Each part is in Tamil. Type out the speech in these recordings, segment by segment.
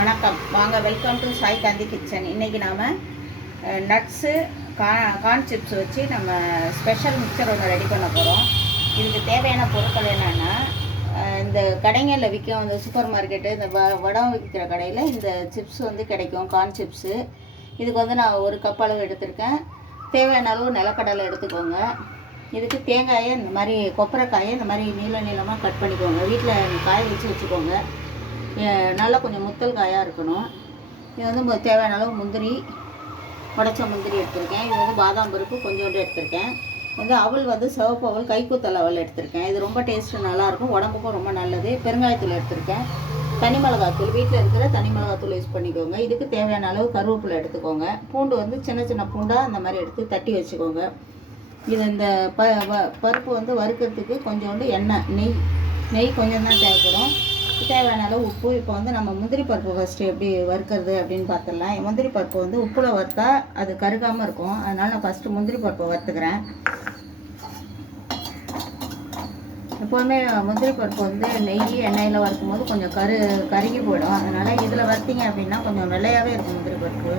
வணக்கம். வாங்க welcome to Sai Gandhi kitchen இன்றைக்கி நாம் நட்ஸு கா கார்ன் சிப்ஸ் வச்சு நம்ம ஸ்பெஷல் மிக்சர் ஒன்று ரெடி பண்ண போகிறோம் இதுக்கு தேவையான பொருட்கள் என்னென்னா இந்த கடைங்களில் விற்கும் அந்த சூப்பர் மார்க்கெட்டு இந்த வ வடம் விற்கிற கடையில் இந்த சிப்ஸ் வந்து கிடைக்கும் கார்ன் சிப்ஸு இதுக்கு வந்து நான் ஒரு கப் அளவு எடுத்திருக்கேன். தேவையான அளவு நிலக்கடலை எடுத்துக்கோங்க. இதுக்கு தேங்காயை இந்த மாதிரி கொப்பரைக்காயை இந்த மாதிரி நீள நீளமாக கட் பண்ணிக்கோங்க. வீட்டில் காய வச்சு வச்சுக்கோங்க. நல்லா கொஞ்சம் முத்தல் காயாக இருக்கணும். இது வந்து தேவையான அளவு முந்திரி உடச்ச முந்திரி எடுத்திருக்கேன். இது வந்து பாதாம் பருப்பு கொஞ்சோண்டு எடுத்திருக்கேன். இது வந்து அவள் வந்து சிவப்பு அவள் கைக்குத்தல் அவல் எடுத்திருக்கேன். இது ரொம்ப டேஸ்ட்டு நல்லாயிருக்கும். உடம்புக்கும் ரொம்ப நல்லது. பெருங்காயத்தூள் எடுத்திருக்கேன். தனி மிளகாத்தூள் வீட்டில் இருக்கிற தனி மிளகாத்தூள் யூஸ் பண்ணிக்கோங்க. இதுக்கு தேவையான அளவு கருவேப்பிலை எடுத்துக்கோங்க. பூண்டு வந்து சின்ன சின்ன பூண்டாக அந்த மாதிரி எடுத்து தட்டி வச்சுக்கோங்க. இது இந்த ப பருப்பு வந்து வறுக்கிறதுக்கு கொஞ்சோண்டு எண்ணெய் நெய் நெய் கொஞ்சம் தான் தேவைப்படும். தேவையான அளவு உப்பு. இப்போ வந்து நம்ம முந்திரி பருப்பு ஃபஸ்ட்டு எப்படி வறுக்கிறது அப்படின்னு பார்த்துடலாம் முந்திரி பருப்பு வந்து உப்பில் வறுத்தா அது கருகாமல் இருக்கும். அதனால் நான் ஃபஸ்ட்டு முந்திரி பருப்பை வறுத்துக்கிறேன். எப்போதுமே முந்திரி பருப்பு வந்து நெய் எண்ணெயில் வறுக்கும் போது கொஞ்சம் கரு கருகி போயிடும். அதனால் இதில் வறுத்தீங்க அப்படின்னா கொஞ்சம் வெள்ளையாகவே இருக்கும் முந்திரி பருப்பு.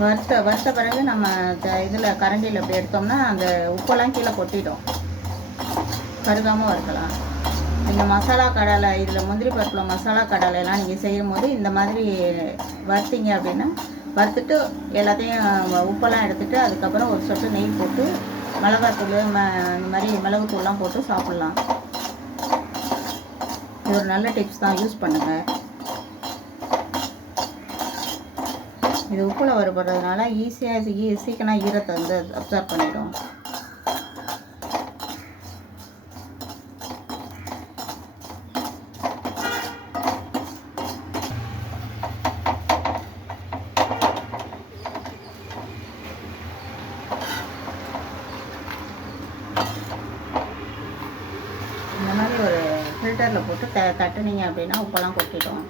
வறுத்த வறுத்த பிறகு நம்ம இதில் கரண்டியில் இப்படி எடுத்தோம்னா அந்த உப்பெல்லாம் கீழே கொட்டிட்டோம் கருகாமல் வறுக்கலாம். இந்த மசாலா கடலை இதில் முந்திரி பருப்பில் மசாலா கடலைலாம் நீங்கள் செய்யும் போது இந்த மாதிரி வறுத்தீங்க அப்படின்னா வறுத்துட்டு எல்லாத்தையும் உப்பெல்லாம் எடுத்துட்டு அதுக்கப்புறம் ஒரு சொட்டு நெய் போட்டு மிளகாத்தூள் ம இந்த மாதிரி மிளகுத்தூள்லாம் போட்டு சாப்பிட்லாம். இது ஒரு நல்ல டிப்ஸ் தான். யூஸ் பண்ணுங்கள் இது உப்புல வறுபடுறதுனால ஈஸியாக ஈ சீக்கிரம் ஈரத்தை வந்து அப்சர்வ் பண்ணிடும். இந்த மாதிரி ஒரு ஃபில்டரில் போட்டு த தட்டுனீங்க அப்படின்னா உப்பெல்லாம் கொட்டிடும்.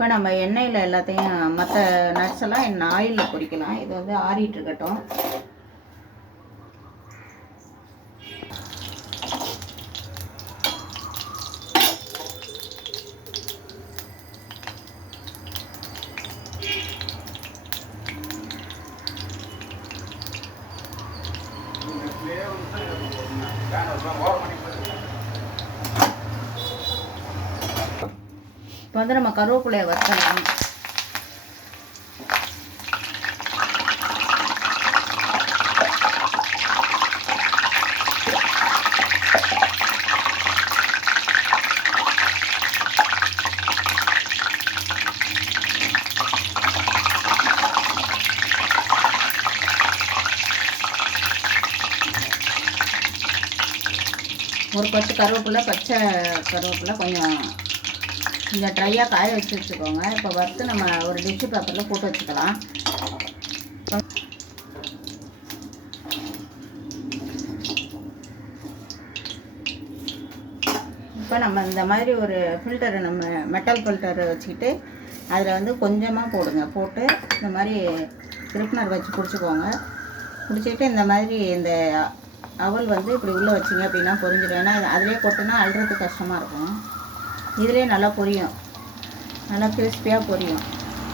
இப்போ நம்ம எண்ணெயில் எல்லாத்தையும் மற்ற நட்ஸ் எல்லாம் என்ன ஆயிலில் பொறிக்கலாம். இது வந்து ஆறிட்டு இருக்கட்டும். இப்போ வந்து நம்ம கருவேப்பிலையை வறுக்கலாம் ஒரு பத்து கருவேப்பிலை பச்சை கருவேப்பிலை கொஞ்சம் இதை ட்ரையாக காய வச்சு வச்சுக்கோங்க. இப்போ வறுத்து நம்ம ஒரு டிஷ்ஷு பேப்பரில் போட்டு வச்சுக்கலாம். இப்போ நம்ம இந்த மாதிரி ஒரு ஃபில்டரு நம்ம மெட்டல் ஃபில்டரை வச்சுக்கிட்டு அதில் வந்து கொஞ்சமாக போடுங்க. போட்டு இந்த மாதிரி கிரிப்னர் வச்சு பிடிச்சிக்கோங்க. பிடிச்சிக்கிட்டு இந்த மாதிரி இந்த அவல் வந்து இப்படி உள்ளே வச்சிங்க அப்படின்னா பொறிஞ்சிடும் ஏன்னா அதிலே கொட்டினா அழுறது கஷ்டமாக இருக்கும். இதிலே நல்லா பொரியும். நல்லா கிறிஸ்பியாக பொரியும்.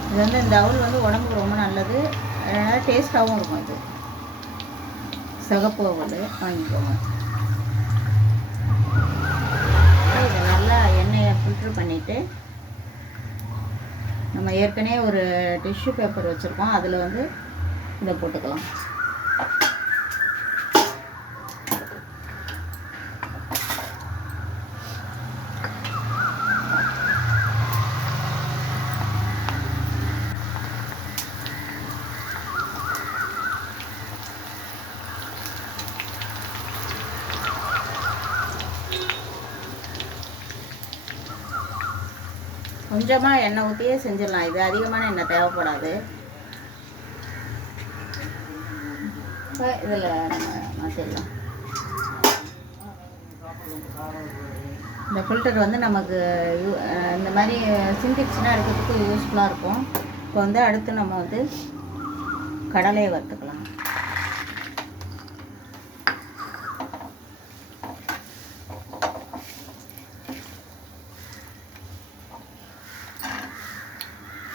இது வந்து இந்த அவல் வந்து உடம்புக்கு ரொம்ப நல்லது. அதனால் டேஸ்ட்டாகவும் இருக்கும் இது. சிகப்பு அவல் வாங்கிக்கோங்க. இதை நல்லா எண்ணெயை ஃபில்ட்ரு பண்ணிவிட்டு நம்ம ஏற்கனவே ஒரு டிஷ்யூ பேப்பர் வச்சுருக்கோம். அதில் வந்து இதை போட்டுக்கலாம். கொஞ்சமாக எண்ணெய் ஊற்றியே செஞ்சிடலாம். இது அதிகமான எண்ணெய் தேவைப்படாது. இப்போ இதில் நம்ம மாற்றிடலாம் இந்த ஃபில்டர் வந்து நமக்கு யூ- இந்த மாதிரி சிந்திக்ஸ்னால் எடுக்கிறதுக்கு யூஸ்ஃபுல்லாக இருக்கும். இப்போ வந்து அடுத்து நம்ம வந்து கடலையை வறுத்துக்கலாம்.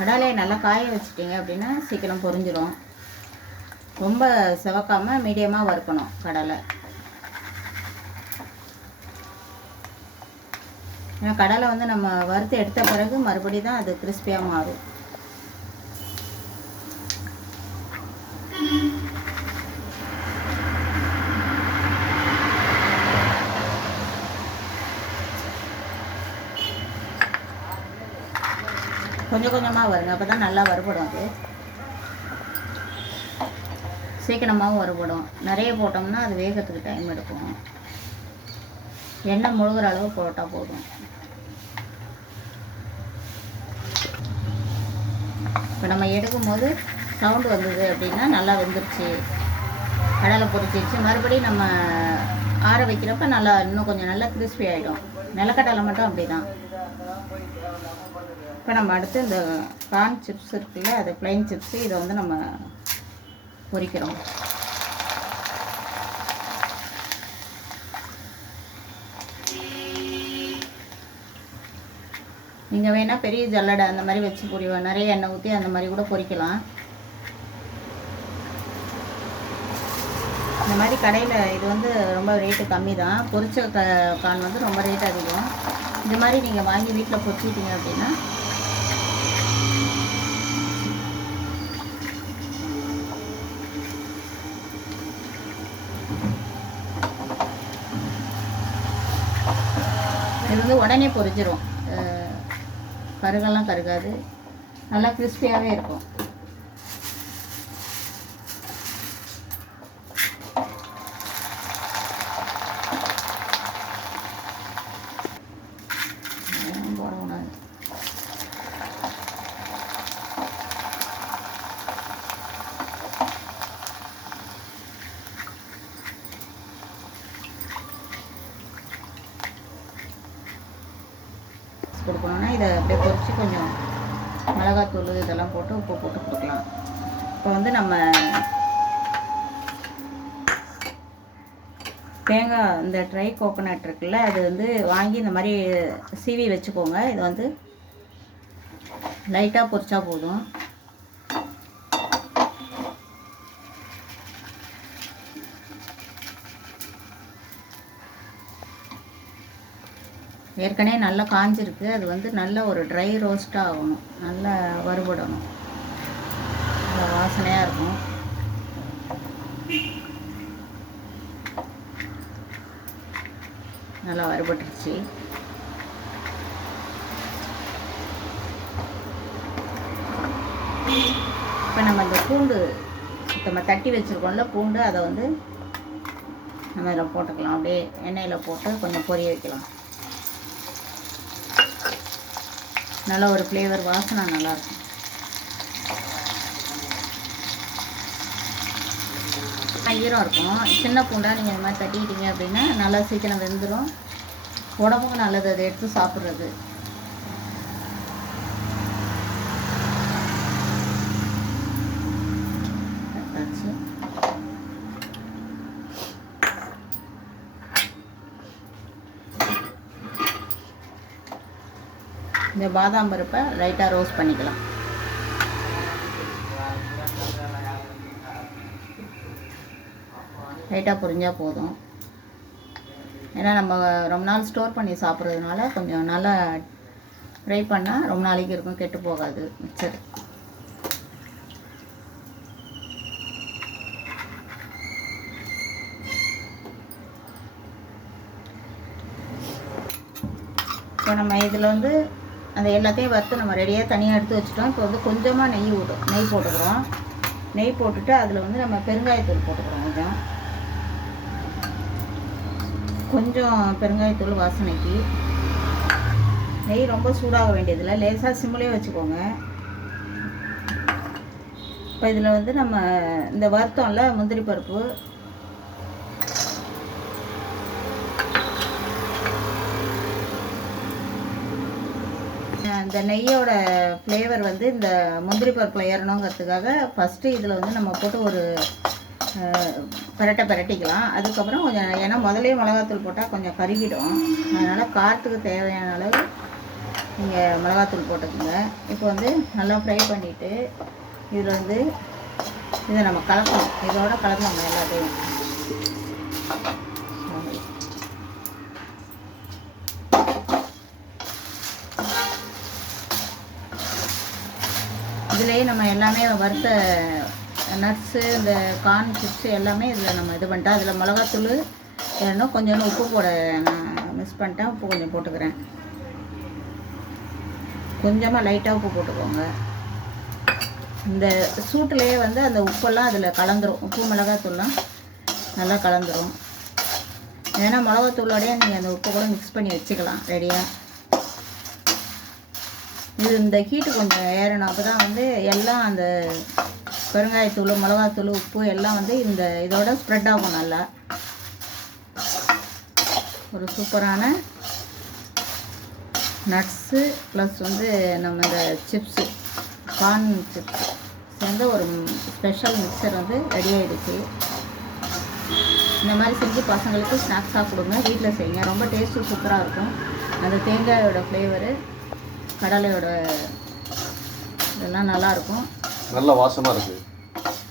கடலையை நல்லா காய வச்சிட்டிங்க அப்படின்னா சீக்கிரம் பொரிஞ்சிடும் ரொம்ப செவக்காமல் மீடியமாக வறுக்கணும் கடலை ஏன்னா கடலை வந்து நம்ம வறுத்து எடுத்த பிறகு மறுபடி தான் அது கிறிஸ்பியாக மாறும். கொஞ்சம் கொஞ்சமாக வருங்க அப்போ தான் நல்லா வறுபடும் அது. சீக்கிரமாகவும் வறுபடும். நிறைய போட்டோம்னா அது வேகத்துக்கு டைம் எடுக்கும். எண்ணெய் முழுகிற அளவு போட்டால் போதும். இப்போ நம்ம எடுக்கும்போது சவுண்டு வந்தது அப்படின்னா நல்லா வெந்துருச்சு. கடலை பொறிச்சிருச்சு மறுபடியும் நம்ம ஆற வைக்கிறப்ப நல்லா இன்னும் கொஞ்சம் நல்லா கிறிஸ்பி ஆகிடும் நிலக்கடலை மட்டும் அப்படி தான் இப்போ நம்ம அடுத்து இந்த கார்ன் சிப்ஸ் இருக்குல்ல அது ப்ளைன் சிப்ஸு இதை வந்து நம்ம பொரிக்கிறோம் நீங்கள் வேணால் பெரிய ஜல்லடை அந்த மாதிரி வச்சு பொரிவோம் நிறைய எண்ணெய் ஊற்றி அந்த மாதிரி கூட பொரிக்கலாம் இந்த மாதிரி கடையில் இது வந்து ரொம்ப ரேட்டு கம்மி தான். பொரிச்ச க கான் வந்து ரொம்ப ரேட் அதிகம். இந்த மாதிரி நீங்கள் வாங்கி வீட்டில் பொரிச்சிட்டீங்க அப்படின்னா இது வந்து உடனே பொரிஞ்சிரும். கருகெல்லாம் கருகாது. நல்லா கிறிஸ்பியாகவே இருக்கும். கொடுக்கணும்னா இதை அப்படியே பொறிச்சு கொஞ்சம் மிளகாத்தூள் இதெல்லாம் போட்டு உப்பு போட்டு கொடுக்கலாம். இப்போ வந்து நம்ம தேங்காய் இந்த ட்ரை கோகோனட் இருக்குல்ல அது வந்து வாங்கி இந்த மாதிரி சீவி வச்சுக்கோங்க. இது வந்து லைட்டாக பொறிச்சா போதும். ஏற்கனவே நல்லா காஞ்சிருக்கு. அது வந்து நல்ல ஒரு ட்ரை ரோஸ்ட்டாக ஆகணும். நல்லா வறுபடணும். நல்லா வாசனையாக இருக்கும். நல்லா வறுபட்டுருச்சு. இப்போ நம்ம இந்த பூண்டு நம்ம தட்டி வச்சுருக்கோம்ல பூண்டு அதை வந்து நம்ம இதில் போட்டுக்கலாம். அப்படியே எண்ணெயில் போட்டு கொஞ்சம் பொரிய வைக்கலாம். நல்ல ஒரு ஃப்ளேவர் வாசனை நல்லாயிருக்கும் ஈரம் இருக்கும். சின்ன பூண்டாக நீங்கள் இந்த மாதிரி தட்டிக்கிட்டீங்க அப்படின்னா நல்லா சீக்கிரம் வெந்துடும் உடம்புக்கு நல்லது அதை எடுத்து சாப்பிட்றது. இந்த பாதாம் பருப்பை லைட்டாக ரோஸ்ட் பண்ணிக்கலாம். லைட்டாக பொரிஞ்சால் போதும். ஏன்னா நம்ம ரொம்ப நாள் ஸ்டோர் பண்ணி சாப்பிட்றதுனால கொஞ்சம் நல்லா ஃப்ரை பண்ணால் ரொம்ப நாளைக்கு இருக்கும் கெட்டு போகாது மிக்சர் இப்போ நம்ம இதில் வந்து அந்த எல்லாத்தையும் வறுத்து நம்ம ரெடியாக தனியாக எடுத்து வச்சுட்டோம். இப்போ வந்து கொஞ்சமாக நெய் விடும் நெய் போட்டுக்கிறோம். நெய் போட்டுட்டு அதில் வந்து நம்ம பெருங்காயத்தூள் போட்டுக்கிறோம் கொஞ்சம். கொஞ்சம் பெருங்காயத்தூள் வாசனைக்கு. நெய் ரொம்ப சூடாக வேண்டியதில்லை. லேசாக சிம்லேயே வச்சுக்கோங்க. இப்போ இதில் வந்து நம்ம இந்த வருத்தம்ல முந்திரி பருப்பு இந்த நெய்யோட ஃப்ளேவர் வந்து இந்த முந்திரி பருப்பில் ஏறணுங்கிறதுக்காக ஃபஸ்ட்டு இதில் வந்து நம்ம போட்டு ஒரு பரட்டை பரட்டிக்கலாம். பிரட்டிக்கலாம் அதுக்கப்புறம் கொஞ்சம் ஏன்னா முதலே மிளகாத்தூள் போட்டால் கொஞ்சம் கருகிடும். அதனால் காரத்துக்கு தேவையான அளவு நீங்கள் மிளகாத்தூள் போட்டுக்கோங்க. இப்போ வந்து நல்லா ஃப்ரை பண்ணிவிட்டு இதில் வந்து இதை நம்ம கலக்கணும். இதோட கலக்கணும் எல்லாத்தையும். இதுலேயே நம்ம எல்லாமே வறுத்த நட்ஸு இந்த கார்ன் சிப்ஸு எல்லாமே இதில் நம்ம இது பண்ணிட்டோம். அதில் மிளகாத்தூள் இன்னும் கொஞ்சோண்டு உப்பு போட நான் மிஸ் பண்ணிட்டேன். உப்பு கொஞ்சம் போட்டுக்கிறேன். கொஞ்சமாக லைட்டாக உப்பு போட்டுக்கோங்க. இந்த சூட்டுலேயே வந்து அந்த உப்பெல்லாம் அதில் கலந்துரும். உப்பு மிளகாத்தூள்லாம் நல்லா கலந்துரும். ஏன்னா மிளகாத்தூளோடய நீங்கள் அந்த உப்பு கூட மிக்ஸ் பண்ணி வச்சுக்கலாம். ரெடியாக இது இந்த ஹீட்டு கொஞ்சம் ஏறணும். அப்போ தான் வந்து எல்லாம் அந்த பெருங்காயத்தூள் மிளகாத்தூள் உப்பு எல்லாம் வந்து இந்த இதோட ஸ்ப்ரெட் ஆகும் நல்லா. ஒரு சூப்பரான நட்ஸு ப்ளஸ் வந்து நம்ம இந்த சிப்ஸு கார்ன் சிப்ஸ் சேர்ந்த ஒரு ஸ்பெஷல் மிக்சர் வந்து ரெடி ஆகிடுச்சு இந்த மாதிரி செஞ்சு பசங்களுக்கு ஸ்நாக்ஸாக கொடுங்க. வீட்டில் செய்யுங்க. ரொம்ப டேஸ்ட்டு சூப்பராக இருக்கும். அந்த தேங்காயோட ஃப்ளேவரு கடலையோட இதெல்லாம் நல்லாயிருக்கும். நல்ல வாசமாக இருக்குது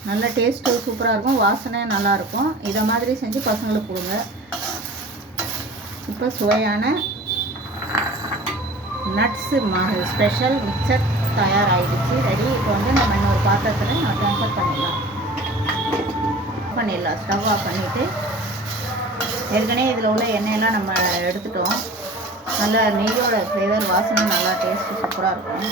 நல்ல டேஸ்ட்டு சூப்பராக இருக்கும். வாசனை நல்லாயிருக்கும். இதை மாதிரி செஞ்சு பசங்களுக்கு கொடுங்க. இப்போ சுவையான நட்ஸு மா ஸ்பெஷல் மிக்சர் தயாராகிடுச்சு. ரெடி. இப்போ வந்து நம்ம இன்னொரு பாத்திரத்தில் நான் ட்ரான்ஸ்ஃபர் பண்ணிடலாம். பண்ணிடலாம். ஸ்டவ் ஆஃப் பண்ணிவிட்டு ஏற்கனவே இதில் உள்ள எண்ணெயெல்லாம் நம்ம எடுத்துட்டோம். நல்ல நெய்யோட ஃப்ளேவர் வாசனை நல்லா டேஸ்ட்டு சூப்பராக இருக்கும்.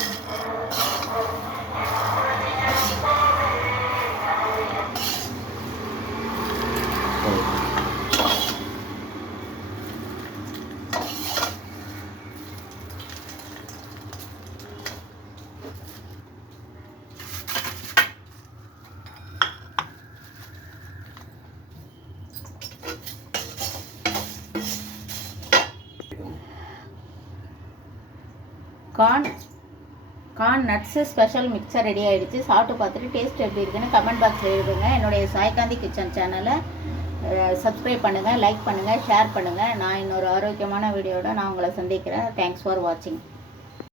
Corn corn nuts special mixture ready ஆகிடுச்சு சாப்பிட்டு பார்த்துட்டு டேஸ்ட் எப்படி இருக்குன்னு கமெண்ட் பாக்ஸில் எழுதுங்க. என்னுடைய சாய்காந்தி கிச்சன் சேனலை சப்ஸ்கிரைப் பண்ணுங்கள் லைக் பண்ணுங்கள் ஷேர் பண்ணுங்கள் நான் இன்னொரு ஆரோக்கியமான வீடியோட நான் உங்களை சந்திக்கிறேன். தேங்க்ஸ் ஃபார் வாட்சிங்